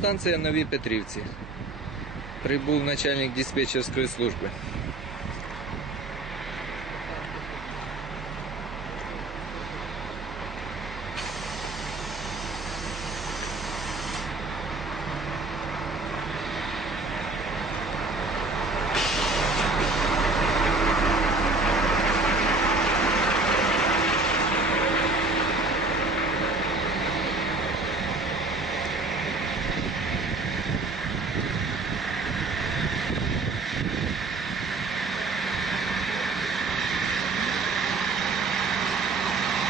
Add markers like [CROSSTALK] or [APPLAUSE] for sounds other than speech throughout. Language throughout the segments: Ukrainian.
Станція Нові Петрівці. Прибув начальник диспетчерської служби. ОВБ Демидів. Пожарні. Розчоти. Давление дай. Ну так буде мене кругом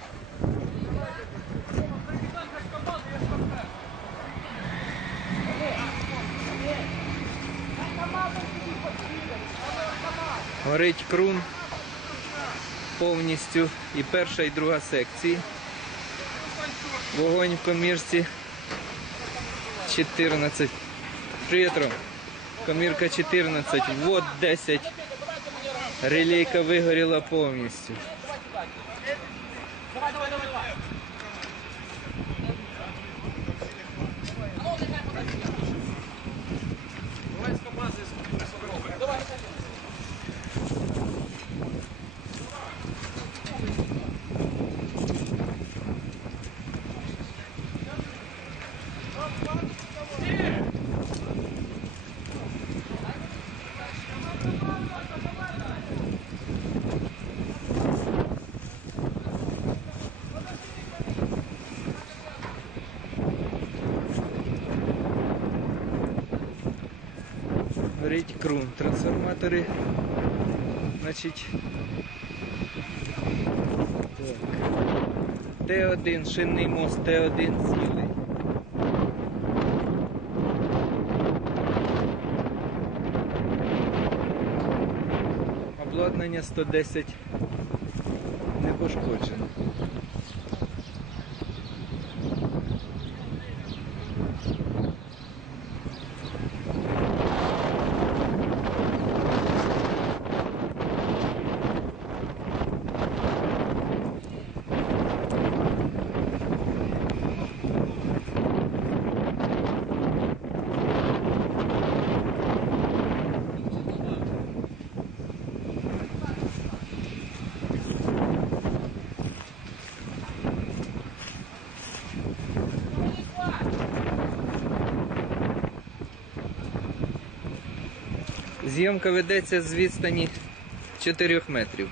Горить крун повністю і перша, і друга секції. Вогонь в комірці 14. Привіт, Комірка 14, Вот 10. Релейка вигоріла повністю. Горить крун. Трансформатори. Значить. Так. Т1, шинний мост Т1 цілий. Обладнання 110 не пошкоджено. Зйомка ведеться з відстані 4 метрів.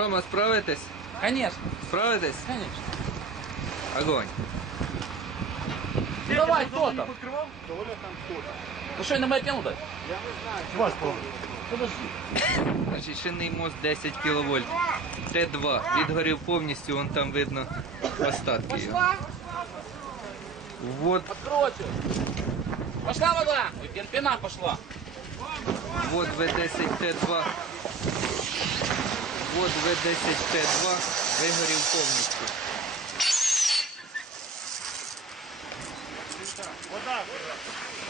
Рома, справитесь? Конечно, Справитесь? конечно. Огонь. Ну давай, кто там? Ну что, на мою тему дать? Вас помню. Подожди. Значить, шинний мост 10 кВт. Т2. Відгорів повністю, вон там видно остатки. його. Пошла? Вот, Откройте. Пошла вода. Ой, Пена пошла. вот В10 Т2. Вот В10 Т2 вигорів повністю.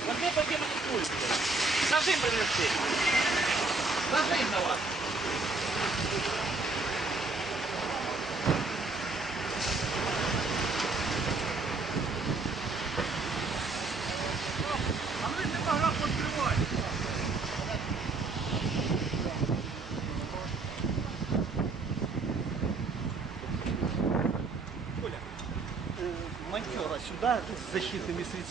Возьми по демонструю. Нажим принеси. Нажим на монтера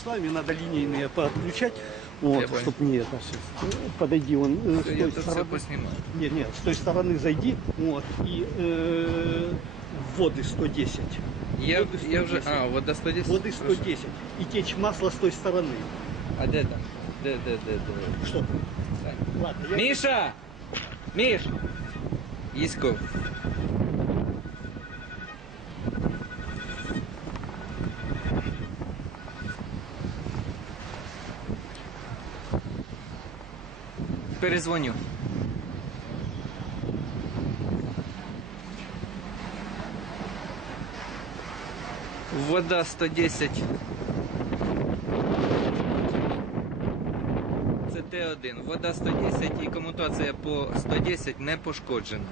сюда с защитными средствами, надо линейные подключать. Вот, понял. чтоб не это сейчас. Подойди, он э, Все, с я той это все стороны. поснимаю. Нет, нет, с той стороны зайди, вот, и э, воды 110. Я, Води я вже. 110. А, вода 110. Воды Хорошо. 110. И течь масло с той стороны. А де там? Де, де, де, де? Что? Так. Ладно, я... Міша! Міш! Ісько. Перезвоню. Вода 110. Це Т1. Вода 110 і комутація по 110 не пошкоджена.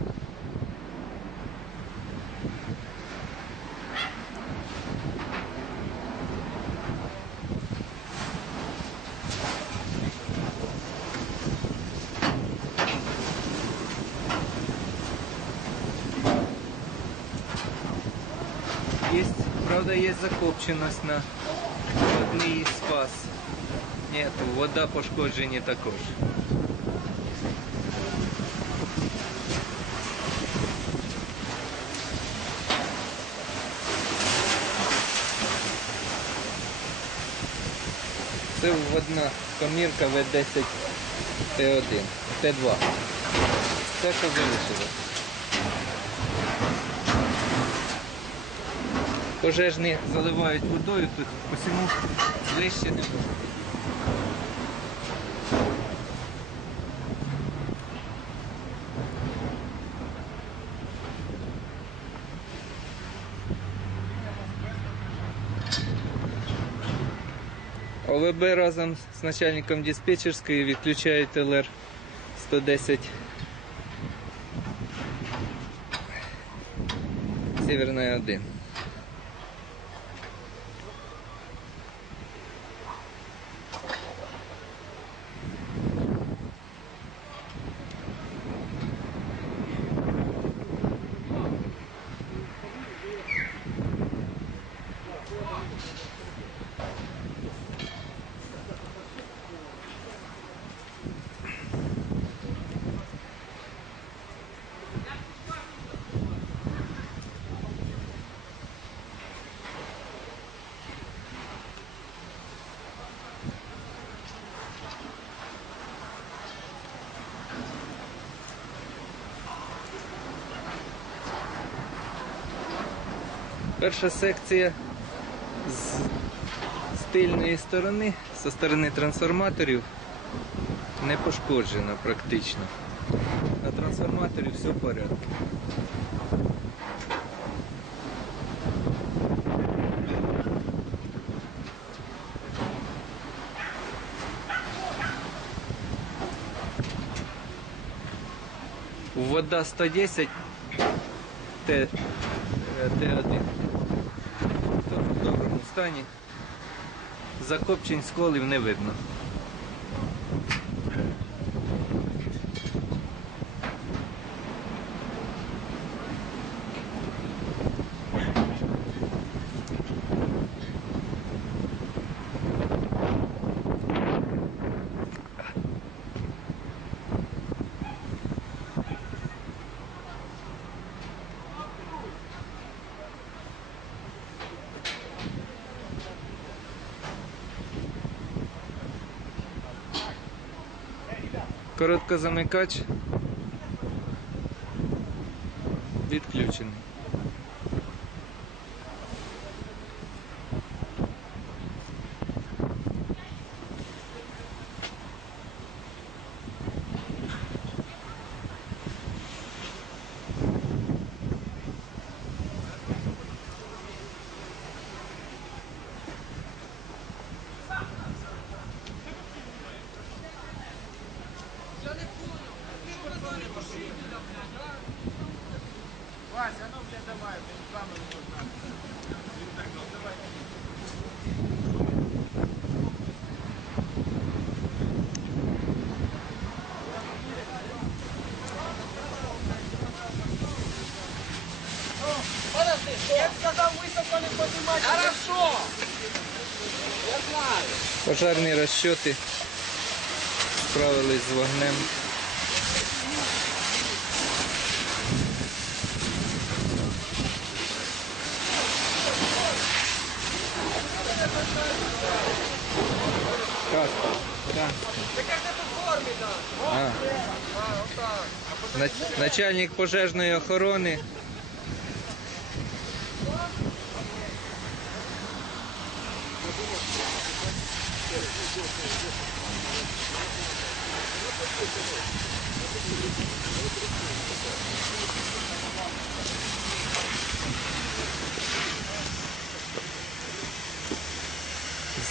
Есть, правда, есть закопченість на одній спас. Нет, вода пошкоджені також. Це одна комірка В10 Т1, Т2. Це що залишилось. Пожежні заливають водою тут, посіму ближче не було. ОВБ разом з начальником диспетчерської відключають ЛР 110 Северная 1. Перша секція з, тильної сторони, зі сторони трансформаторів, не пошкоджена практично. На трансформаторі все в порядку. Вода 110 Т, е, Т1. Стані. Закопчень сколів не видно. Короткозамикач відключений. Подожди, я сказав високо не піднімати. Хорошо. Я знаю. Пожарні розчоти справились з вогнем. Как? Да. А. Нач- Начальник пожежної охорони.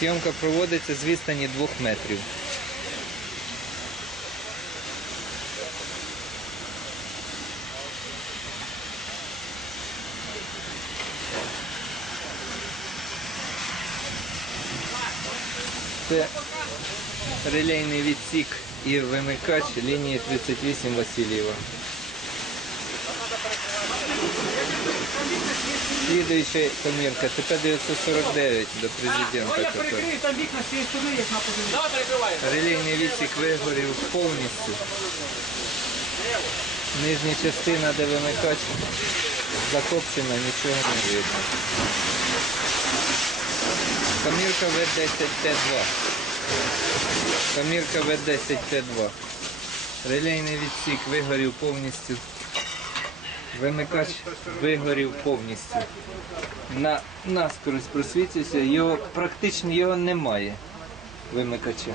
Зйомка проводиться з відстані двох метрів. Релейний відсік і вимикач лінії 38 Васильєва. Слідуюча комірка ТП-949 до президента. Я КП. перекрию там вікна з цієї сторони, як на позиції. Давай перекриваємо. Релейний відсік вигорів повністю. Нижня частина, де вимикач закопчена, нічого не видно. Камірка В10Т2. Камірка В10Т2. Релейний відсік вигорів повністю. Вимикач вигорів повністю. На наскорозь просвітився, його практично його немає. Вимикача.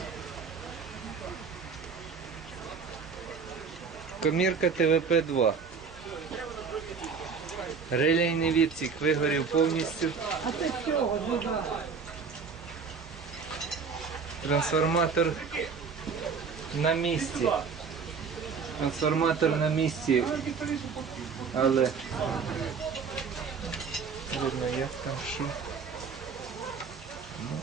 Комірка ТВП-2. Релейний відсік вигорів повністю. Трансформатор на місці. Трансформатор на місці. Але видно як там що. Ну,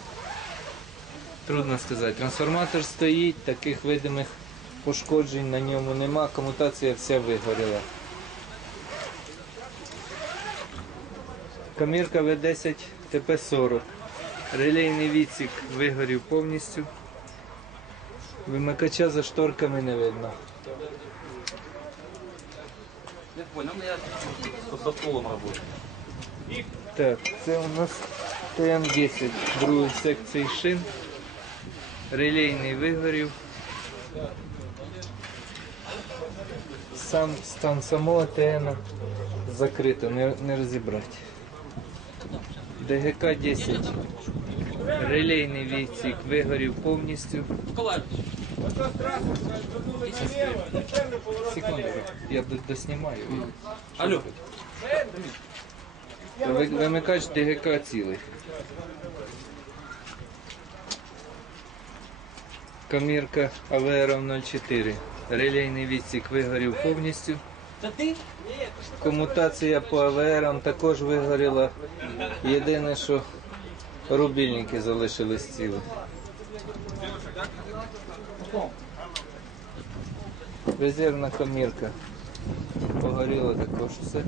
Трудно сказати. Трансформатор стоїть, таких видимих пошкоджень на ньому нема, комутація вся вигоріла. Камірка В10 ТП-40. Релейний відсік вигорів повністю. Вимикача за шторками не видно. Работаю. Так, це у нас ТМ-10 другої секції шин. Релейний вигорів. Сам стан самого ТМ закрито, не, не розібрати. ДГК-10. Релейний відсік вигорів повністю. Секунду, я доснімаю. алло. Ви- Вимикач ДГК цілий. Камірка АВР 04. Релейний відсік вигорів повністю. Комутація по АВРам також вигоріла. Єдине, що рубільники залишились цілі. Резервна комірка. Погоріла також все.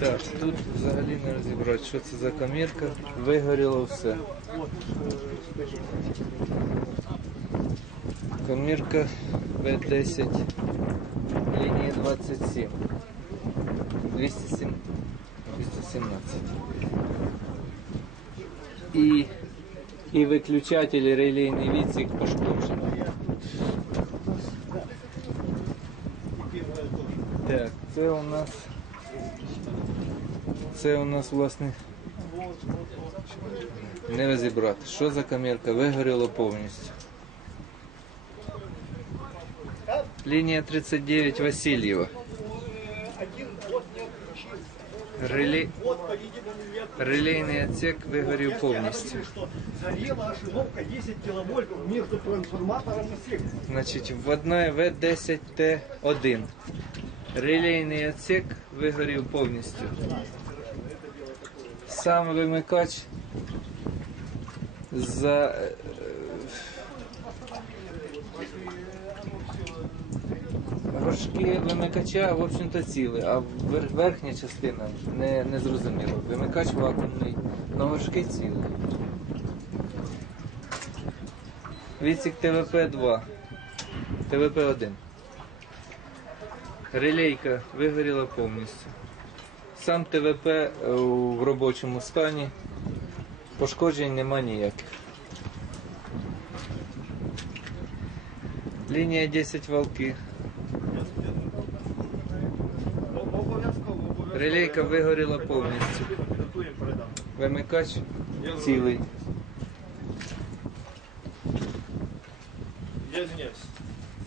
Так, тут взагалі не розібрати, що це за комірка. Вигоріло все. Комірка В10 лінії 27. 207, 217. І, і виключатель релейний відсік пошкоджений. Так, це у нас це у нас власне не розібрати. Що за камірка? Вигоріло повністю. Лінія 39 Васильєва. Реле... Релейний отсек вигорів повністю. Сгорела ошибовка 10 киловольт между трансформатором и секцией. Значить, в одної В10Т1. Релейний отсек вигорів повністю. Сам вимикач за Рожки вимикача, в общем-то, ціли, а верхня частина не, не зрозуміло. Вимикач вакуумний, но рожки цілі. Відсік ТВП-2, ТВП-1. Релейка вигоріла повністю. Сам ТВП е, в робочому стані. Пошкоджень нема ніяких. Лінія 10 валки. Релейка вигоріла повністю. Вимикач цілий. Я извиняюсь.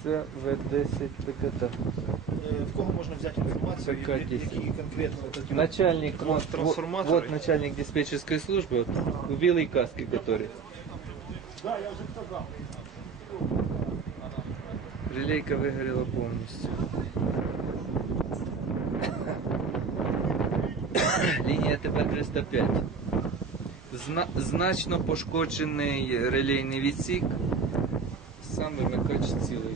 Це В10 ПКТ. Е, В кого можна взяти інформацію, Така які десять. які конкретно такі Начальник, Вот вот, вот, трансформаторы. вот начальник диспетчерской службы, вот, в белой каске который. Релейка вигоріла повністю. [LAUGHS] Лінія ТП-305. Зна- значно пошкоджений релейний відсік. Сам вимикач цілий.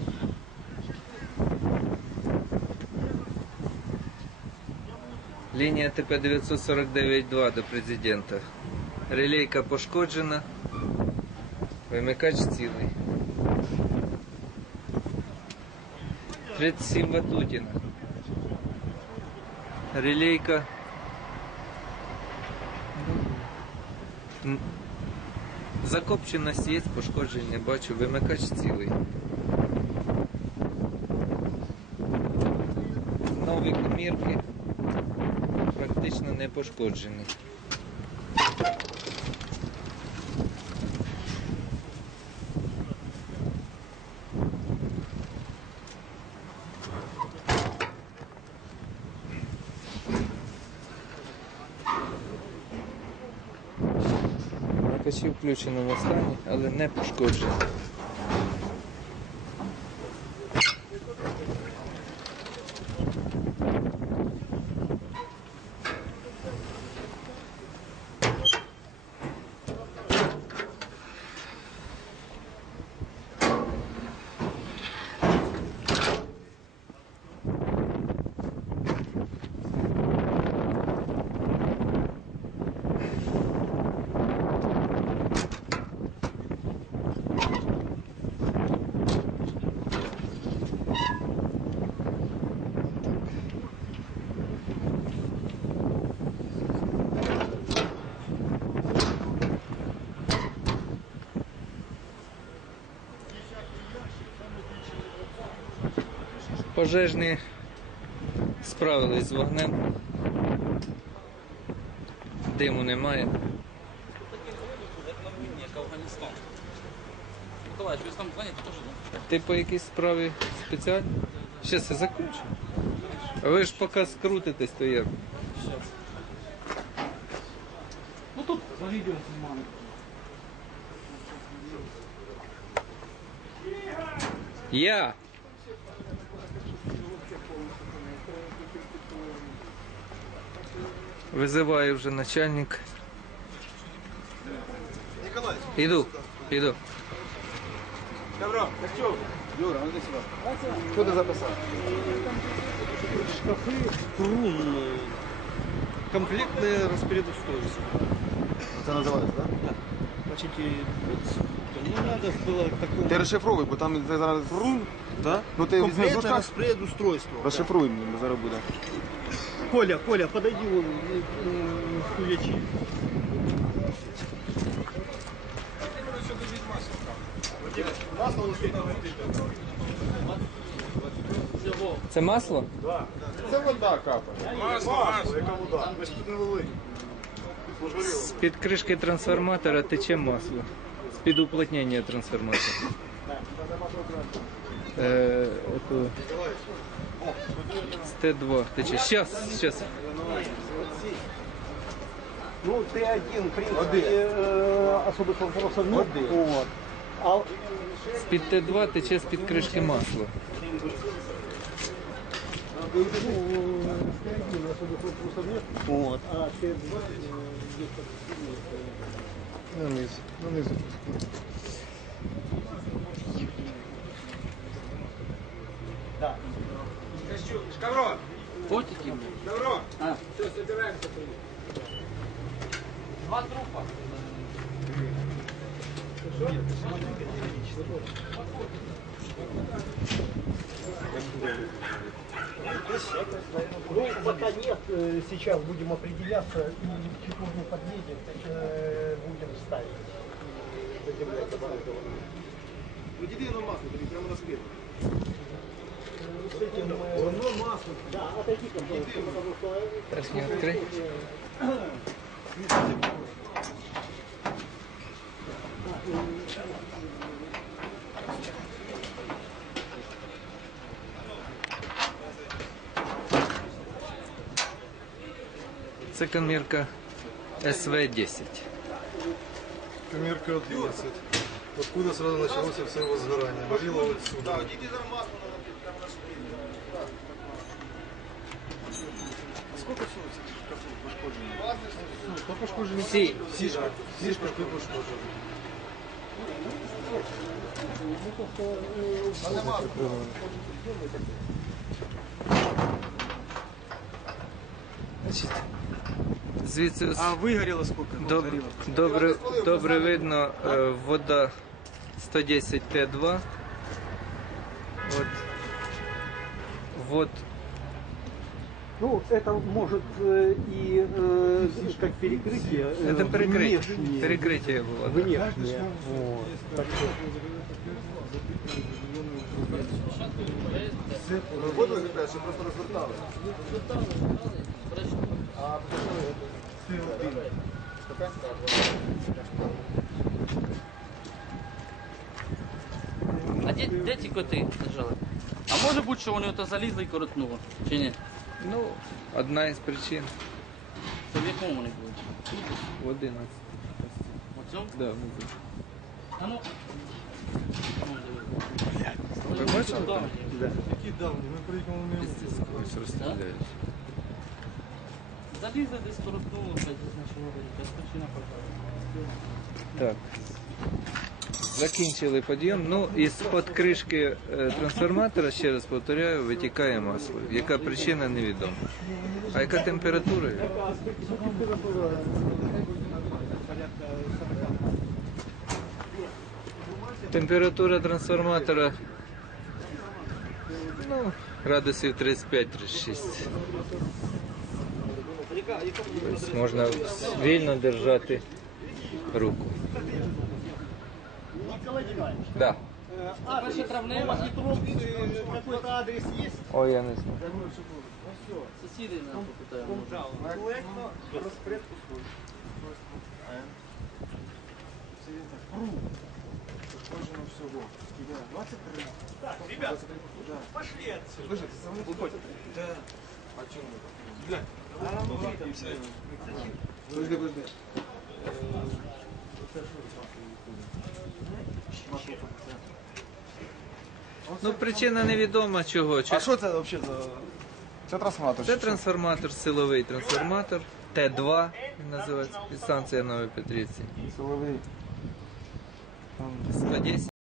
Лінія ТП-949-2 до президента. Релейка пошкоджена. Вимикач цілий. 37 Ватутіна. Релейка. Закопченість є, пошкоджень не бачу. Вимикач цілий. Нові комірки практично не пошкоджені. Накачі включено в стані, але не пошкоджені. Пожежні справились з вогнем. Диму немає. Миколаївич, ви там дзвоните теж? Ти по якійсь справі спеціально? Щас я закончу. А ви ж поки скрутитесь, то як? Ну тут за відео знімали. Я! Визиваю вже начальник. Николай, Іду, іду. Добро, Костюк. Юра, ну сюда. Що ти записав? Шкафи, струн, е, комплектне розпредустройство. Це називається, так? Значить, і от, ну надо ж було такого... Ти розшифровуй, бо там ти зараз. Да? Ну ти візьми Комплектне душа, розпредустройство. розшифруй мені, бо зараз буде. Коля, Коля, подойди вон, э, стулячи. Це масло? Це вода капає. Масло, масло, яка вода? Ми ж тут не лили. З-під кришки трансформатора тече масло. З-під уплотнення трансформатора. Е, з Т2 тече. Щас, щас. Ну, Т1, в принципе, э, особых вопросов нет. Вот. А З-під Т2 тече з-під кришки масло. ну, Т1 особых вопросов нет. Вот. А Т2 э, где-то На низ, на низ. Да. Шкаврон, Котики, блядь. Шкаврон. А. Все, собираемся. Два трупа. Ну, пока нет, э, сейчас будем определяться и чуть не подъедем, э, будем ставить. и заземлять оборудование. Ну єдине масло, тобі прямо на світ. С этим, Воно масло. Да, отойди ко мне, потому что Теж не відкрий. Це камірка СВ-10. Камерка 11. Откуда сразу началось все возгорание? Горело вот пошкоджено? Кто пошкоджен? Всі. Все шкафы. Все шкафы пошкоджены. Значить, звідси ось А выгорело сколько? Доб- Добре, добре видно, е, вода 110 Т2. От. Вот Ну, это может э, и э, видишь, как перекрытие. э, это перекриття. внешнее. Перекриття було. да. Внешнее. Вот. Так что Воду ребят, щоб просто розвертали. А де, де ті коти лежали? А може бути, що вони ото залізли і коротнуло? Чи ні? Ну, одна із причин. Це в якому вони були? В 11. У цьому? Да, внизу. А ну. Ви бачили? Да. Какие давние? Мы приехали на Пиздец, когось розстріляють. Залізли десь коротнуло, блядь, десь почало горіти. Причина пропала. Так. Закінчили підйом. Ну, із-під кришки е, трансформатора, ще раз повторяю, витікає масло. Яка причина невідома. А яка температура? Температура трансформатора ну, градусів 35-36. Тобто можна вільно держати руку. Николай Николаевич, Да. э, адрес, травнева, у вас Петровцы, какой-то адрес есть? Ой, я не знаю. Сусіди нас попитаємо. Проектно розпоряд Пошкоджено всього. Скільки? 23. Так, ребят, пошли отсюда. Слушай, ты сам выходит? Да. А чому? Бля. Подожди, подожди. Ну, причина невідома чого. Чи- А що це взагалі за... Це трансформатор? Це трансформатор, силовий трансформатор. Т2 він називається. Підстанція Нової Петрівці. Силовий. 110